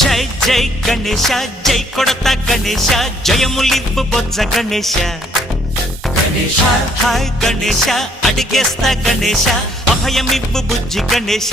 Jai Jai Ganesha Jai కొడత Ganesha జయములివ్వు Bojja Ganesha Ganesha hi Ganesha అడిగేస్తా Ganesha అభయమివ్వు Bujji Ganesha